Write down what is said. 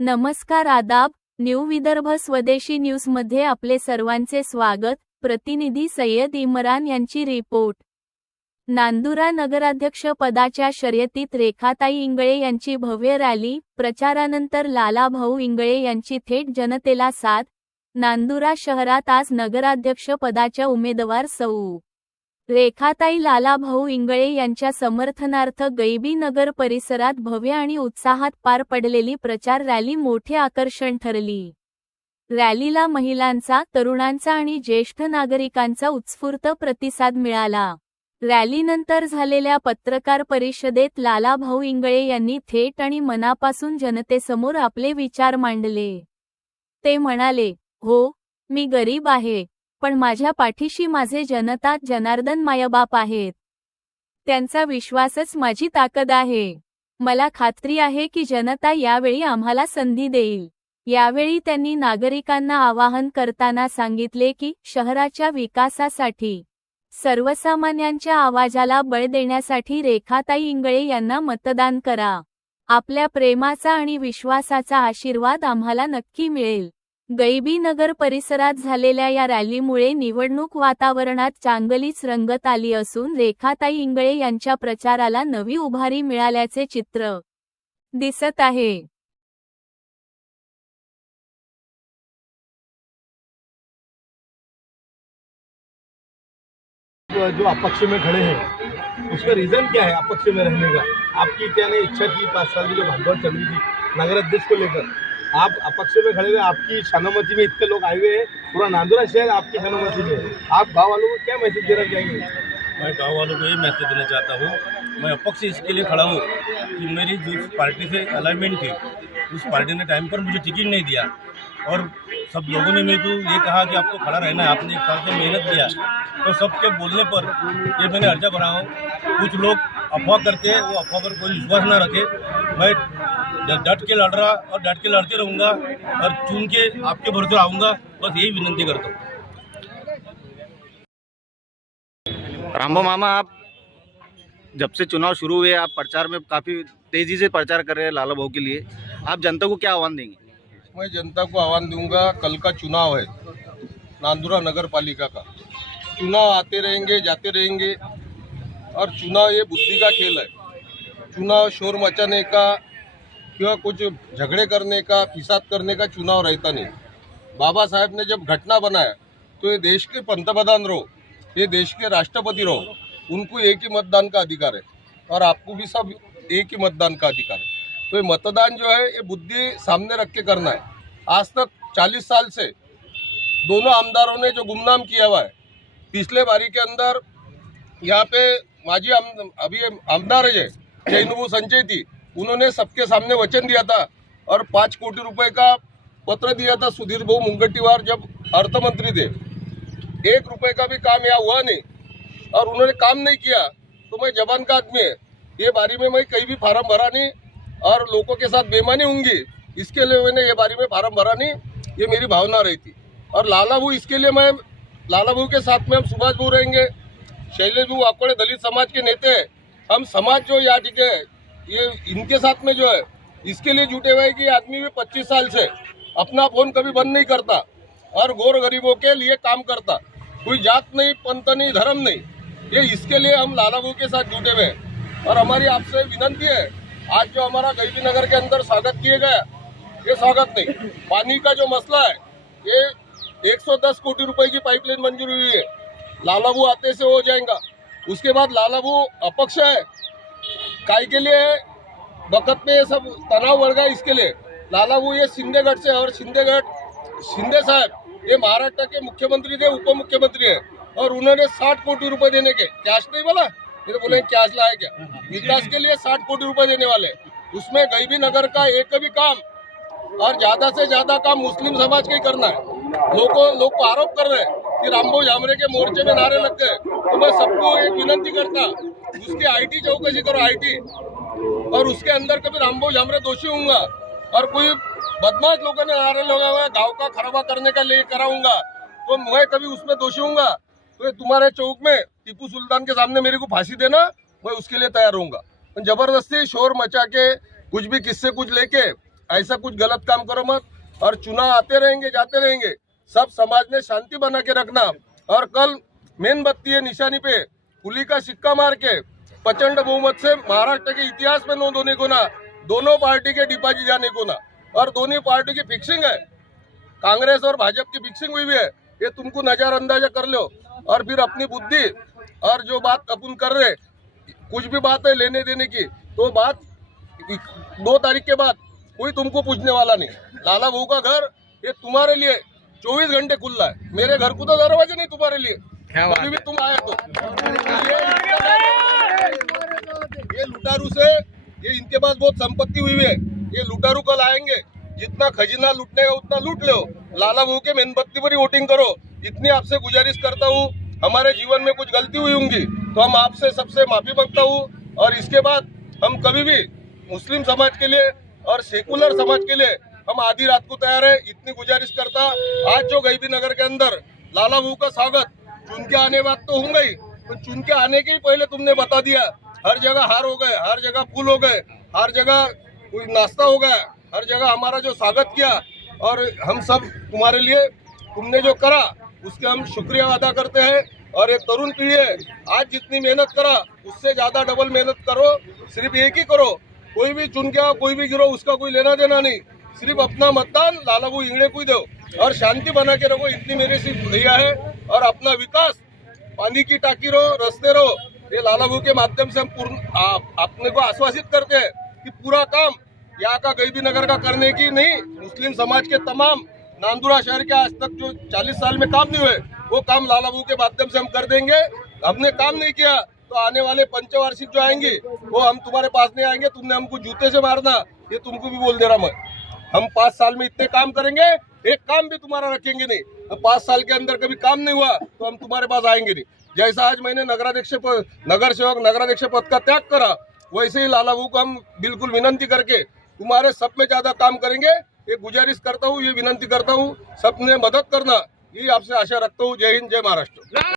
नमस्कार आदाब, न्यू विदर्भ स्वदेशी न्यूजमध्ये आपले सर्वांचे स्वागत। प्रतिनिधी सय्यद इम्रान यांची रिपोर्ट। नांदुरा नगराध्यक्ष पदाच्या शर्यतीत रेखाताई इंगळे यांची भव्य रॅली, प्रचारानंतर लाला भाऊ इंगळे यांची थेट जनतेला साथ। नांदुरा शहरात आज नगराध्यक्ष पदाच्या उमेदवार सौ. रेखाताई लाला भाऊ इंगळे यांच्या समर्थनार्थ गैबी नगर परिसरात भव्य आणि उत्साहात पार पडलेली प्रचार रॅली मोठे आकर्षण ठरली। रॅलीला महिलांचा, तरुणांचा आणि ज्येष्ठ नागरिकांचा उत्स्फूर्त प्रतिसाद मिळाला। रॅलीनंतर झालेल्या पत्रकार परिषदेत लाला भाऊ इंगळे यांनी थेट आणि मनापासून जनतेसमोर आपले विचार मांडले। ते म्हणाले, "हो, मी गरीब आहे, पण माझ्या पाठीशी माझे जनता जनार्दन मायबाप आहेत। त्यांचा विश्वासच माझी ताकद आहे। मला खात्री आहे की जनता यावेळी आम्हाला संधी देईल." यावेळी त्यांनी नागरिकांना आवाहन करताना सांगितले की शहराच्या विकासासाठी, सर्वसामान्यांच्या आवाजाला बळ देण्यासाठी रेखाताई इंगळे यांना मतदान करा। आपल्या प्रेमाचा आणि विश्वासाचा आशीर्वाद आम्हाला नक्की मिळेल। गैबी नगर परिसरात झालेल्या या रॅलीमुळे निवडणूक वातावरणात चांगलीच रंगत आली असून रेखाताई इंगळे यांच्या प्रचाराला नवी उभारी मिळाल्याचे चित्र दिसत आहे। जो अपक्ष में खड़े हैं उसका रीजन क्या है अपक्ष में रहने का? आपकी क्या नहीं इच्छा थी 5 साल की जो भागदौड़ चल रही थी नगर अध्यक्ष को लेकर, आप अपक्ष में खड़े हुए, आपकी शानामती में इतने लोग आए हुए हैं, पूरा नांदुरा शहर आपकी शानामती में है। आप गाँव वालों को क्या मैसेज देना चाहेंगे? मैं गाँव वालों को ये मैसेज देना चाहता हूँ, मैं अपक्ष इसके लिए खड़ा हूँ कि मेरी जिस पार्टी से अलाइनमेंट थी उस पार्टी ने टाइम पर मुझे टिकट नहीं दिया और सब लोगों ने मेरे को ये कहा कि आपको खड़ा रहना है, आपने 1 साल से मेहनत किया, तो सबके बोलने पर ये मैंने अर्जा भरा हूँ। कुछ लोग अफवाह करते हैं, वो अफवाह पर कोई विश्वास ना रखे। मैं डट के लड़ रहा और डट के लड़ते रहूँगा और चुन के आपके भरोसे आऊँगा, बस यही विनती करता हूँ। रामबो मामा, आप जब से चुनाव शुरू हुए आप प्रचार में काफ़ी तेज़ी से प्रचार कर रहे हैं लाला भाऊ के लिए, आप जनता को क्या आह्वान देंगे? मैं जनता को आह्वान दूंगा, कल का चुनाव है नांदुरा नगर पालिका का। चुनाव आते रहेंगे, जाते रहेंगे और चुनाव ये बुद्धि का खेल है। चुनाव शोर मचाने का किंवा कुछ झगड़े करने का, फिसाद करने का चुनाव रहता नहीं। बाबा साहब ने जब घटना बनाया तो ये देश के पंतप्रधान रहो, ये देश के राष्ट्रपति रहो, उनको एक ही मतदान का अधिकार है और आपको भी सब एक ही मतदान का अधिकार है। तो ये मतदान जो है ये बुद्धि सामने रख के करना है। आज तक 40 साल से दोनों आमदारों ने जो गुमनाम किया हुआ है, पिछले बारी के अंदर यहाँ पे माजी अभी आमदार है जैनबू संचय थी, उन्होंने सबके सामने वचन दिया था और 5 कोटी रुपए का पत्र दिया था सुधीर भाऊ मुनगंटीवार जब अर्थ मंत्री थे। 1 रुपए का भी काम यहाँ हुआ नहीं और उन्होंने काम नहीं किया। तो मैं जवान का आदमी है, ये बारी में मैं कहीं भी फार्म भरा नहीं और लोगों के साथ बेईमानी होंगी, इसके लिए मैंने ये बारी में फार्म भरा नहीं, ये मेरी भावना रही थी। और लाला भाऊ, इसके लिए मैं लाला भाऊ के साथ में हम सुभाष भाऊ रहेंगे, शैलेश भाऊ आकोड़े दलित समाज के नेता है, हम समाज जो यहाँ ठीक है ये इनके साथ में जो है इसके लिए जुटे हुए कि आदमी भी 25 साल से अपना फोन कभी बंद नहीं करता और गौर गरीबों के लिए काम करता, कोई जात नहीं, पंथ नहीं, धर्म नहीं, ये इसके लिए हम लाला भाऊ के साथ जुटे हुए हैं। और हमारी आपसे विनंती है, आज जो हमारा गैबी नगर के अंदर स्वागत किया गया, ये स्वागत नहीं, पानी का जो मसला है ये 110 कोटी रुपए की पाइपलाइन मंजूर हुई है, लाला भाऊ आते से हो जाएगा। उसके बाद लाला भाऊ अपक्ष है, काय के लिए वक्त में ये सब तनाव बढ़ गया, इसके लिए लाला भाऊ ये शिंदेगढ़ से, और शिंदे साहब ये महाराष्ट्र के मुख्यमंत्री थे, उप मुख्यमंत्री है और उन्होंने 60 कोटी रुपए देने के, कैश नहीं बोला, मेरे बोले कैश लाया क्या, विकास के लिए 60 कोटी रुपए देने वाले, उसमें गैबी नगर का एक भी काम और ज्यादा से ज्यादा काम मुस्लिम समाज का ही करना है। लोग को आरोप कर रहे हैं कि रामभाऊ झामरे के मोर्चे में नारे लग गए, तो मैं सबको एक विनंती करता, उसकी आईटी चौकसी करो, आईटी, और उसके अंदर कभी रामभाऊ झामरे दोषी होऊंगा और कोई बदमाश लोगों ने नारे लगा हुआ गाँव का खराबा करने का लिए कराऊंगा तो मैं कभी उसमें दोषी हूँगा। तो ये तुम्हारे चौक में टीपू सुल्तान के सामने मेरे को फांसी देना, मैं उसके लिए तैयार रहूँगा। जबरदस्ती शोर मचा के कुछ भी किससे कुछ लेके ऐसा कुछ गलत काम करो मत। और चुनाव आते रहेंगे जाते रहेंगे, सब समाज ने शांति बना के रखना। और कल मेनबत्ती है निशानी पे पुली का सिक्का मार के प्रचंड बहुमत से महाराष्ट्र के इतिहास में नोंद होने को ना, दोनों पार्टी के डिपॉजिट जाने को ना, और दोनों पार्टी की फिक्सिंग है, कांग्रेस और भाजपा की फिक्सिंग हुई है। ये तुमको नजरअंदाजा कर लो और फिर अपनी बुद्धि और जो बात अपन कर रहे, कुछ भी बात है लेने देने की, तो बात 2 तारीख के बाद कोई तुमको पूछने वाला नहीं। लाला बहू का घर ये तुम्हारे लिए 24 घंटे खुला है, मेरे घर को तो दरवाजे नहीं तुम्हारे लिए। कभी भी तुम आए तो ये लुटारू से ये इनके पास बहुत संपत्ति हुई है। ये लुटारू कल आएंगे, जितना खजीना लूटने का उतना लूट लो। लाला बहू के मेनबत्ती पर ही वोटिंग करो। इतनी आपसे गुजारिश करता हूँ, हमारे जीवन में कुछ गलती हुई होंगी तो हम आपसे सबसे माफी मांगता हूँ। और इसके बाद हम कभी भी मुस्लिम समाज के लिए और सेकुलर समाज के लिए हम आधी रात को तैयार है। इतनी गुजारिश करता, आज जो गईबी नगर के अंदर लाला बहू का स्वागत चुन के आने बात तो होंगे ही, तो चुन के आने के ही पहले तुमने बता दिया। हर जगह हार हो गए, हर जगह फूल हो गए, हर जगह कोई नाश्ता हो गया, हर जगह हमारा जो स्वागत किया। और हम सब तुम्हारे लिए तुमने जो करा उसके हम शुक्रिया अदा करते हैं। और एक तरुण पीढ़ी है, आज जितनी मेहनत करा उससे ज्यादा डबल मेहनत करो। सिर्फ एक ही करो, कोई भी चुन के आओ, कोई भी गिरो, उसका कोई लेना देना नहीं। सिर्फ अपना मतदान लाला बहू इंगड़े को ही दो और शांति बना के रखो। इतनी मेरी सिर्फ भैया है। और अपना विकास, पानी की टाकी रहो, रास्ते रहो, ये लाला बहू के माध्यम से हम पूर्ण अपने को आश्वासित करते हैं कि पूरा काम यहाँ का गईबी नगर का करने की नहीं, मुस्लिम समाज के तमाम नांदुरा शहर के आज तक जो 40 साल में काम नहीं हुए वो काम लाला बहू के माध्यम से हम कर देंगे। हमने काम नहीं किया तो आने वाले पंचवार्षिक जो आएंगे वो हम तुम्हारे पास नहीं आएंगे, तुमने हमको जूते से मारना, ये तुमको भी बोल दे रहा मैं। हम 5 साल में इतने काम करेंगे, एक काम भी तुम्हारा रखेंगे नहीं। 5 साल के अंदर कभी काम नहीं हुआ तो हम तुम्हारे पास आएंगे नहीं। जैसा आज मैंने नगर सेवक नगराध्यक्ष पद का त्याग करा, वैसे ही लाला बहू को हम बिल्कुल विनंती करके तुम्हारे सब में ज्यादा काम करेंगे। ये गुजारिश करता हूँ, ये विनंती करता हूँ, सबने मदद करना, ये आपसे आशा रखता हूँ। जय हिंद, जय महाराष्ट्र।